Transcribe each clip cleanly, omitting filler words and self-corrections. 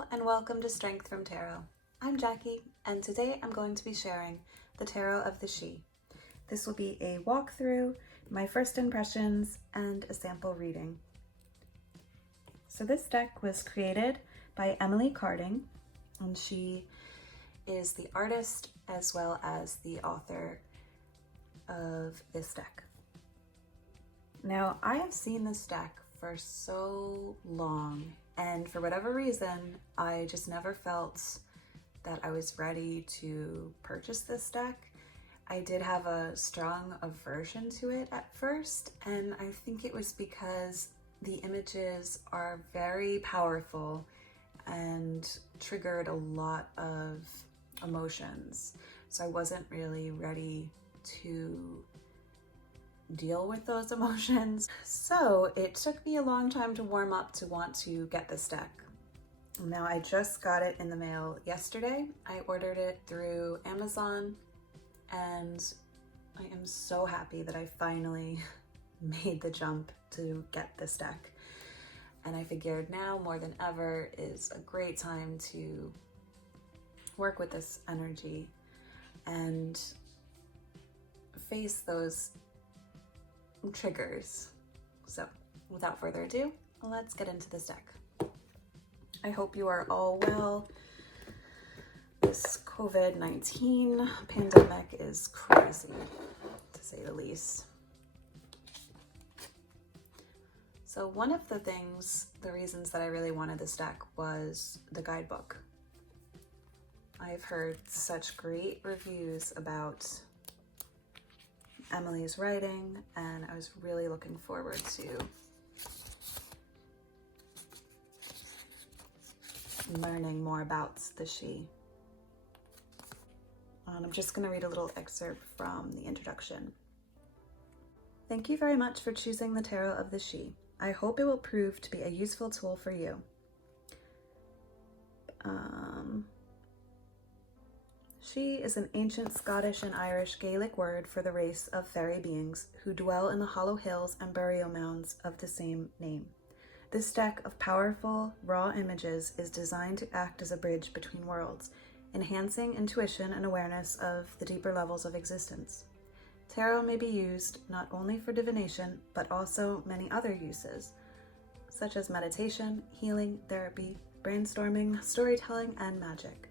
Hello and welcome to Strength from Tarot. I'm Jackie and today I'm going to be sharing the Tarot of the She. This will be a walkthrough, my first impressions, and a sample reading. So this deck was created by Emily Carding, and she is the artist as well as the author of this deck. Now, I have seen this deck for so long, and for whatever reason, I just never felt that I was ready to purchase this deck. I did have a strong aversion to it at first, and I think it was because the images are very powerful and triggered a lot of emotions. So I wasn't really ready to deal with those emotions. So it took me a long time to warm up to want to get this deck. Now I just got it in the mail yesterday. I ordered it through Amazon and I am so happy that I finally made the jump to get this deck. And I figured now more than ever is a great time to work with this energy and face those triggers. So without further ado, let's get into this deck. I hope you are all well. This COVID-19 pandemic is crazy, to say the least. So one of the reasons that I really wanted this deck was the guidebook. I've heard such great reviews about Emily's writing, and I was really looking forward to learning more about the She. And I'm just going to read a little excerpt from the introduction. Thank you very much for choosing the Tarot of the She. I hope it will prove to be a useful tool for you. She is an ancient Scottish and Irish Gaelic word for the race of fairy beings who dwell in the hollow hills and burial mounds of the same name. This deck of powerful, raw images is designed to act as a bridge between worlds, enhancing intuition and awareness of the deeper levels of existence. Tarot may be used not only for divination, but also many other uses, such as meditation, healing, therapy, brainstorming, storytelling, and magic.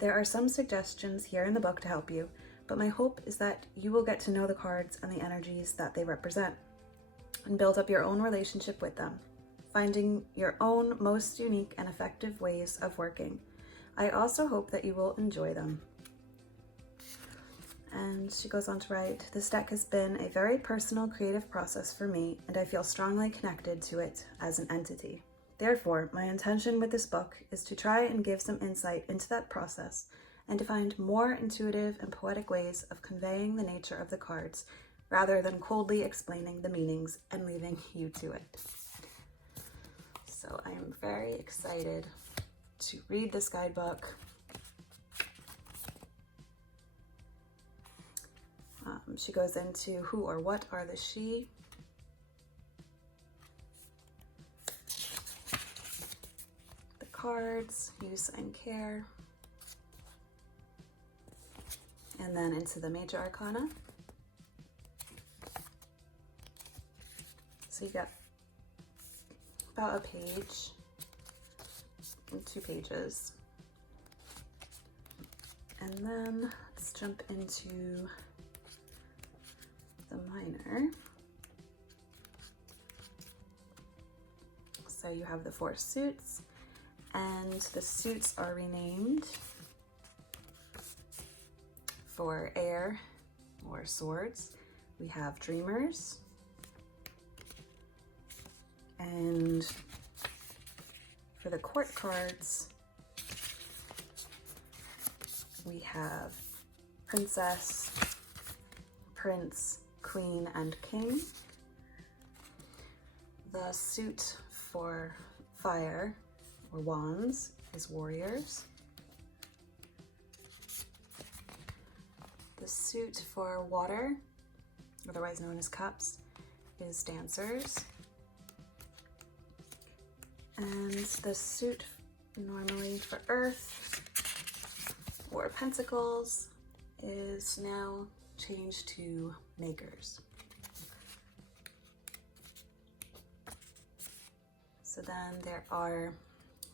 There are some suggestions here in the book to help you, but my hope is that you will get to know the cards and the energies that they represent and build up your own relationship with them, finding your own most unique and effective ways of working. I also hope that you will enjoy them. And she goes on to write, this deck has been a very personal creative process for me, and I feel strongly connected to it as an entity. Therefore, my intention with this book is to try and give some insight into that process and to find more intuitive and poetic ways of conveying the nature of the cards rather than coldly explaining the meanings and leaving you to it. So I am very excited to read this guidebook. She goes into who or what are the She. The cards, use and care. And then into the major arcana. So you got about a page, 2 pages. And then let's jump into the minor. So you have the 4 suits, and the suits are renamed for air or swords. We have dreamers, and for the court cards, we have princess, prince, queen, and king. The suit for fire or wands is warriors. The suit for water, otherwise known as cups, is dancers. And the suit normally for Earth or Pentacles is now changed to Makers. So then there are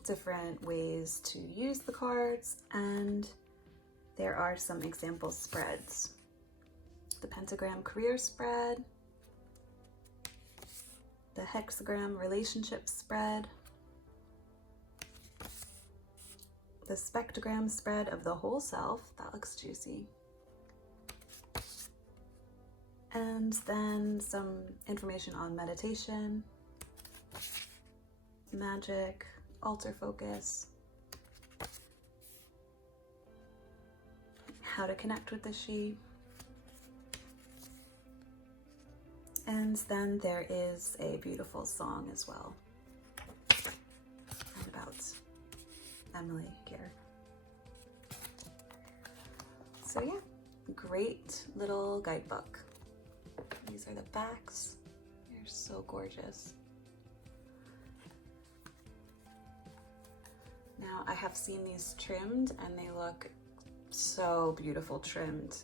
different ways to use the cards, and there are some example spreads. The pentagram career spread, the hexagram relationship spread, the spectrogram spread of the whole self, that looks juicy, and then some information on meditation, magic, altar focus, how to connect with the she. And then there is a beautiful song as well, and about Emily here. So yeah, great little guidebook. These are the backs. They're so gorgeous. Now I have seen these trimmed and they look so beautiful trimmed.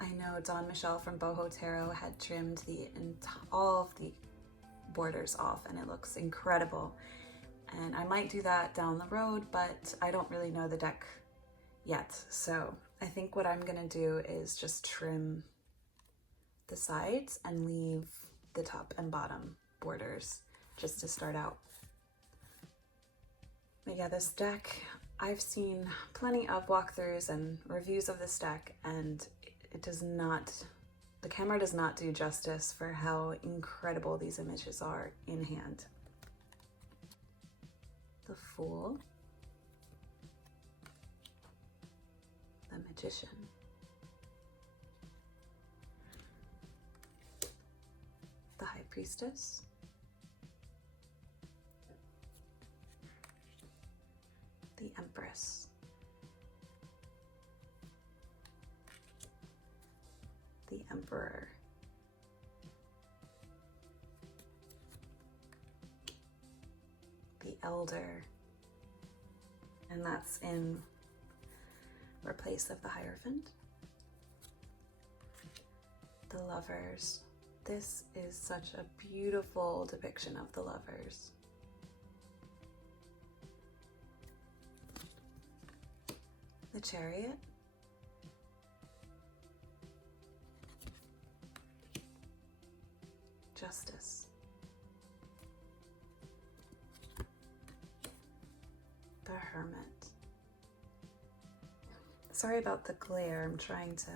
I know Dawn Michelle from Boho Tarot had trimmed all of the borders off, and it looks incredible. And I might do that down the road, but I don't really know the deck yet. So I think what I'm gonna do is just trim the sides and leave the top and bottom borders just to start out. But yeah, this deck, I've seen plenty of walkthroughs and reviews of this deck, and it does not, the camera does not do justice for how incredible these images are in hand. The Fool, the Magician, the High Priestess, the Empress, the Emperor, the Elder, and that's in replace of the Hierophant, the Lovers. This is such a beautiful depiction of the Lovers. The Chariot, Justice, the Hermit. Sorry about the glare, I'm trying to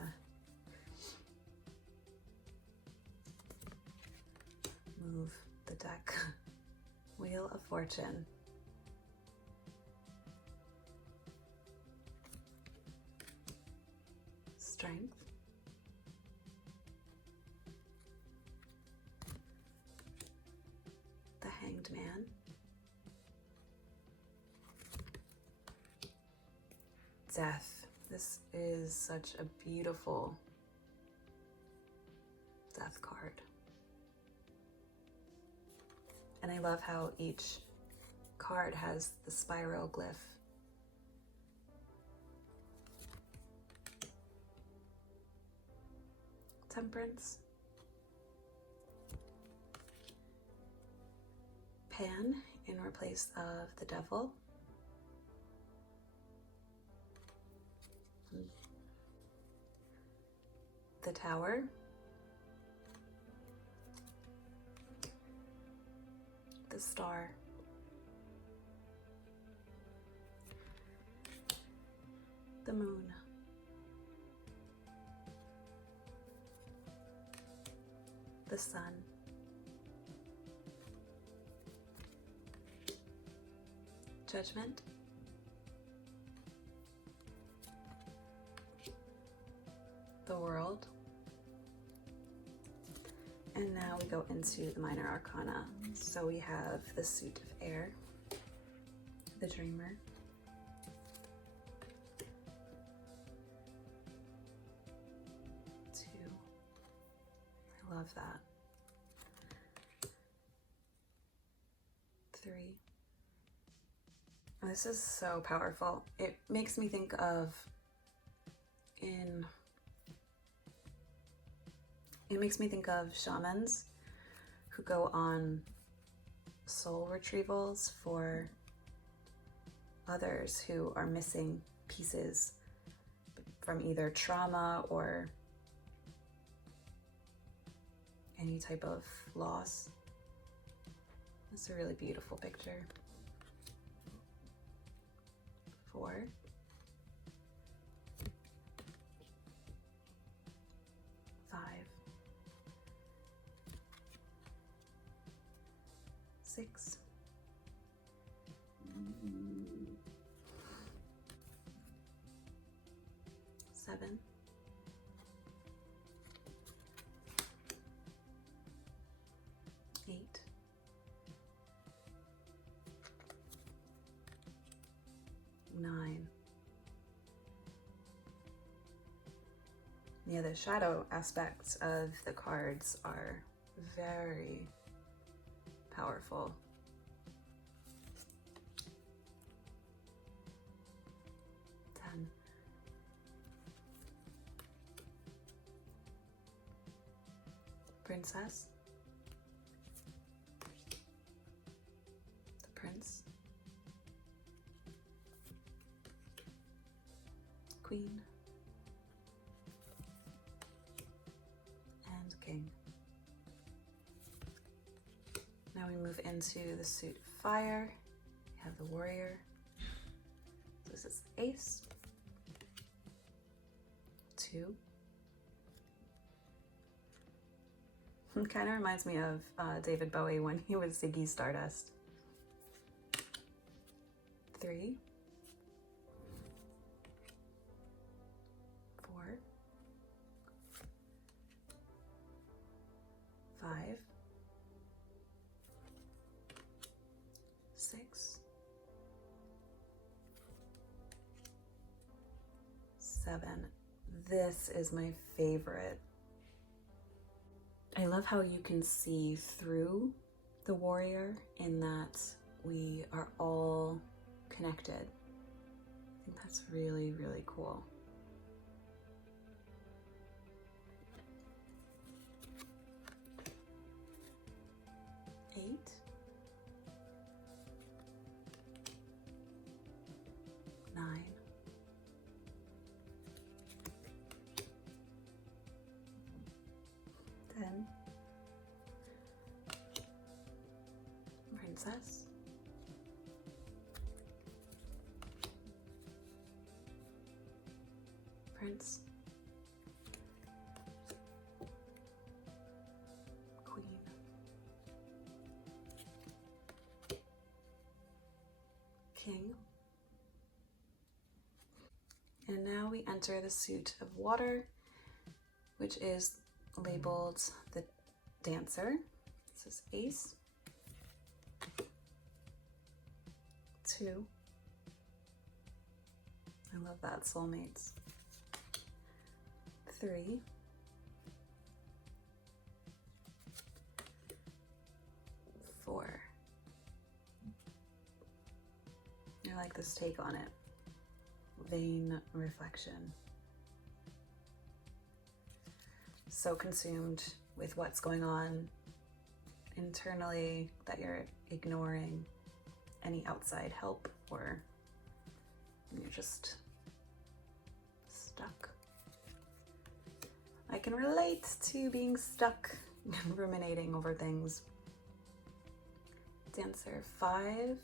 move the deck. Wheel of Fortune, Strength, the Hanged Man, Death. This is such a beautiful death card. And I love how each card has the spiral glyph. Temperance, Pan in replace of the Devil, the Tower, the Star, the Moon, the Sun, Judgment, the World, and now we go into the minor arcana. So we have the Suit of Air, the Dreamer, two, I love that, three, This is so powerful. It makes me think of shamans who go on soul retrievals for others who are missing pieces from either trauma or any type of loss. It's a really beautiful picture. 4. 5. 6. 7. 8. 9. Yeah, the shadow aspects of the cards are very powerful. 10. 'Princess', the 'Prince', 'Queen', and 'King'. Now we move into the suit of fire. We have the Warrior. This is Ace. 2. It kind of reminds me of David Bowie when he was Ziggy Stardust. 3. 4. 5. 6. 7. This is my favorite. I love how you can see through the warrior in that we are all connected. I think that's really, really cool. 8. 9. 10. Princess. 'Prince'. 'Queen'. 'King'. And now we enter the suit of water, which is labeled the Dancer. This is Ace. 2. I love that, soulmates. 3. 4. I like this take on it. Vain reflection. So consumed with what's going on internally that you're ignoring any outside help, or you're just stuck. I can relate to being stuck and ruminating over things. Dancer. 5.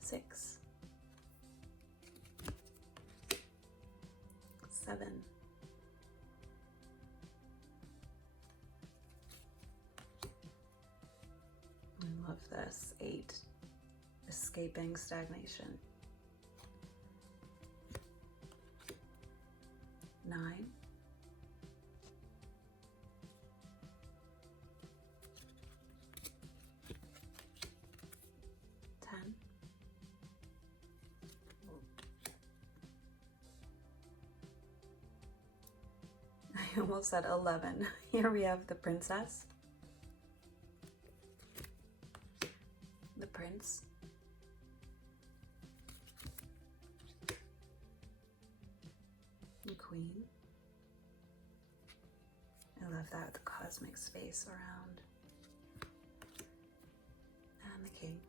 6. 7. 8. Escaping stagnation. 9. 10. 11. Here we have the princess. the Prince, the Queen. I love that, the cosmic space around. And the King.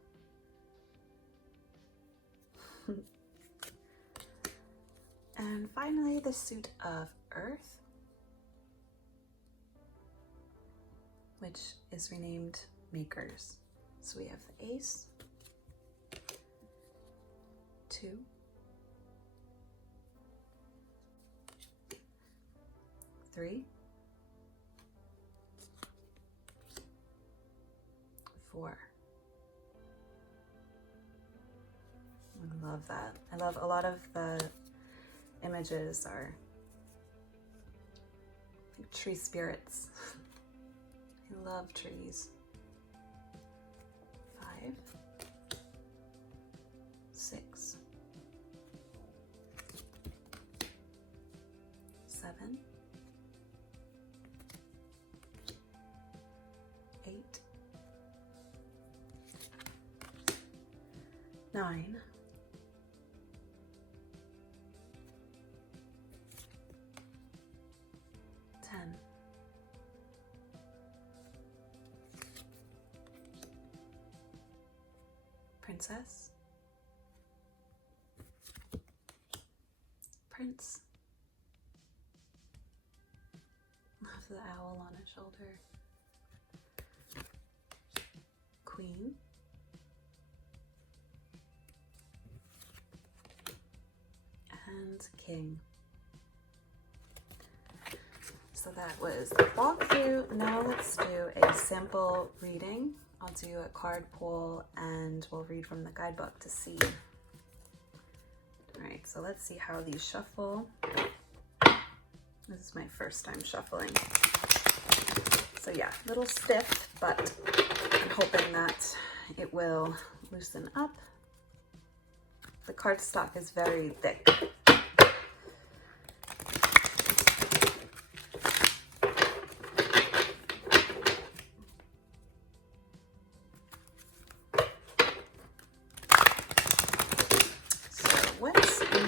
And finally, the suit of Earth, which is renamed Makers. So we have the Ace, 2, 3, 4. I love that. I love a lot of the images are like tree spirits. I love trees. 5, 6, 7, 8, 9, 10, 'Princess, Prince. Love the owl on his shoulder. Queen. And King. So that was the walkthrough. Now let's do a sample reading. I'll do a card pull and we'll read from the guidebook to see. All right, so let's see how these shuffle. This is my first time shuffling. So yeah, a little stiff, but I'm hoping that it will loosen up. The cardstock is very thick.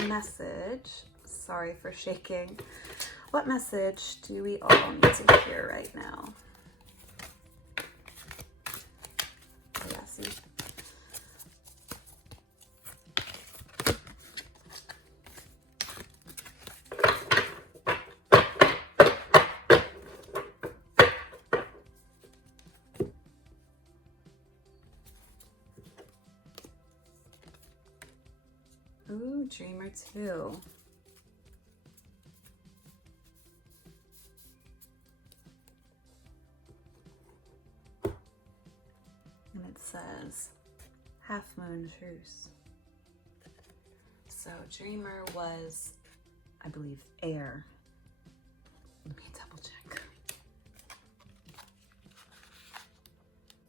Message, sorry for shaking, what message do we all need to hear right now? Yeah, see? Ooh, Dreamer 2. And it says, Half Moon Truce. So Dreamer was, I believe, air. Let me double check.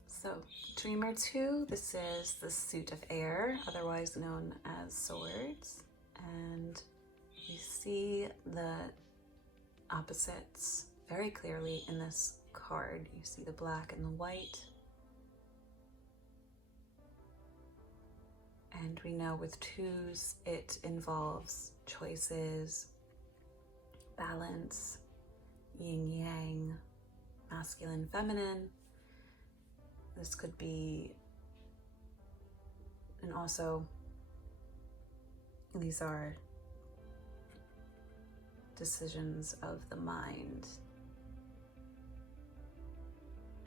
So Dreamer 2, this is the suit of air, otherwise known as swords. And you see the opposites very clearly in this card. You see the black and the white. And we know with twos, it involves choices, balance, yin yang, masculine, feminine. This could be, and also these are decisions of the mind.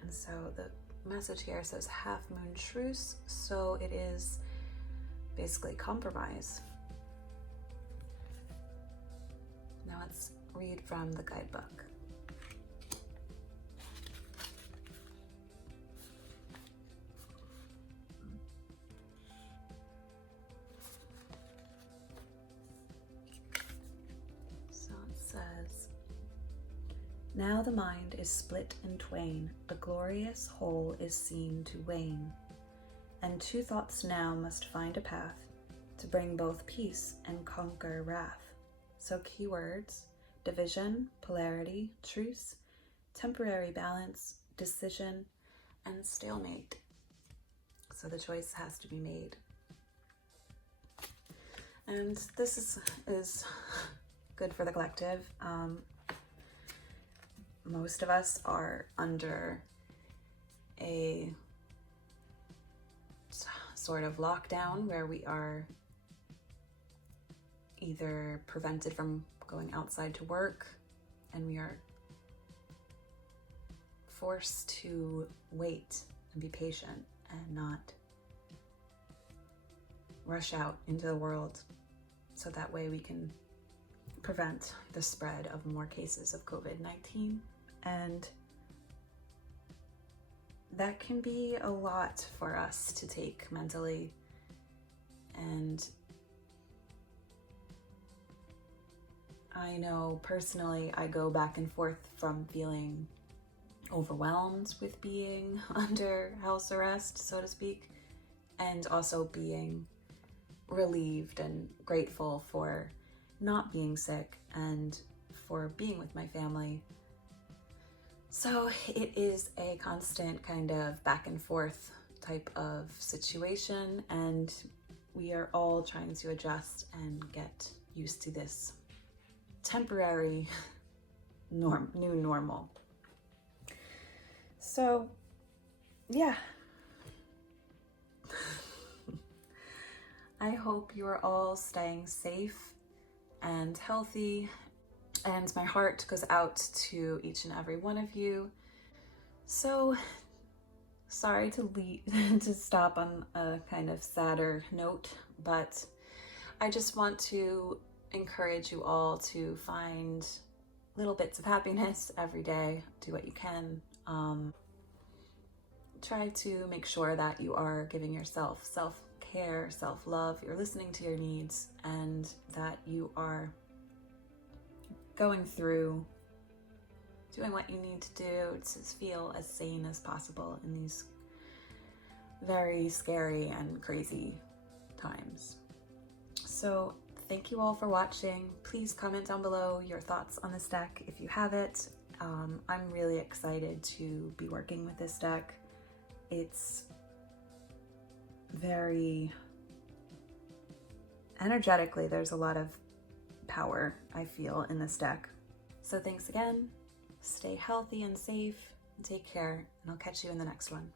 And so the message here says half moon truce, so it is basically compromise. Now let's read from the guidebook. Now the mind is split in twain, a glorious whole is seen to wane, and two thoughts now must find a path to bring both peace and conquer wrath. So keywords: division, polarity, truce, temporary balance, decision, and stalemate. So the choice has to be made. And this is good for the collective. Most of us are under a sort of lockdown where we are either prevented from going outside to work, and we are forced to wait and be patient and not rush out into the world, so that way we can prevent the spread of more cases of COVID-19. And that can be a lot for us to take mentally. And I know personally I go back and forth from feeling overwhelmed with being under house arrest, so to speak, and also being relieved and grateful for not being sick and for being with my family. So it is a constant kind of back and forth type of situation, and we are all trying to adjust and get used to this temporary new normal. So yeah, I hope you are all staying safe and healthy, and my heart goes out to each and every one of you. So sorry to stop on a kind of sadder note, but I just want to encourage you all to find little bits of happiness every day. Do what you can. Try to make sure that you are giving yourself self-care, self-love, you're listening to your needs, and that you are going through doing what you need to do to feel as sane as possible in these very scary and crazy times. So thank you all for watching. Please comment down below your thoughts on this deck if you have it. I'm really excited to be working with this deck. It's very energetically, there's a lot of power I feel in this deck. So thanks again, stay healthy and safe, and take care, and I'll catch you in the next one.